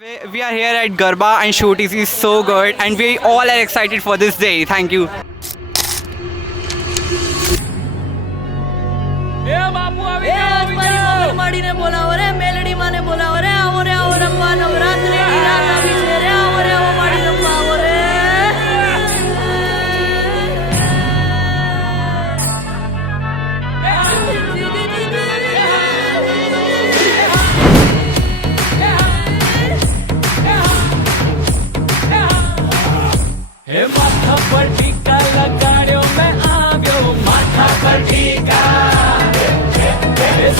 We are here at Garba and shoot is so good and we all are excited for this day. Thank you. માડીને બોલાવો રે મેલડી માને બોલાવો રે આવો રે આવો રમવા નવરાત્રી ની રાત આવી છે રે આવો રે આવો માડી રમવા આવો રે હે માથા પર ટીકા લગાડ્યો મેં આવ્યો માથા પર ટીકા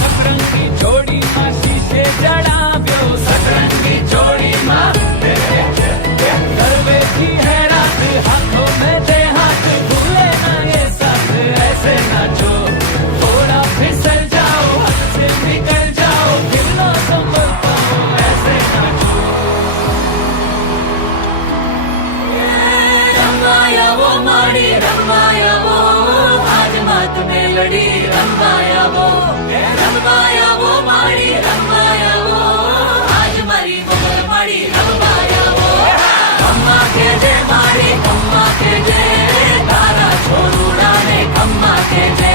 સતરંગી જોડીમાં શીશે જડાવ્યો સતરંગી જોડીમાં ગરબેથી है रात हाथों में दे हाथ भूले ना ये साथ ऐसे नाचो थोड़ा फिसल जाओ हाथ से निकल जाओ फिर लो संभल पाओ ऐसे नाचो રમાયા વો માડી રમાયા વો આજ માત મેલડી રમાયા વો માડી રમાયા વો આજ મારી મોગલ માડી રમાયા વો અમ્મા કે જે માડી અમ્મા કે જે તારા છોરુડાને અમ્મા કે જે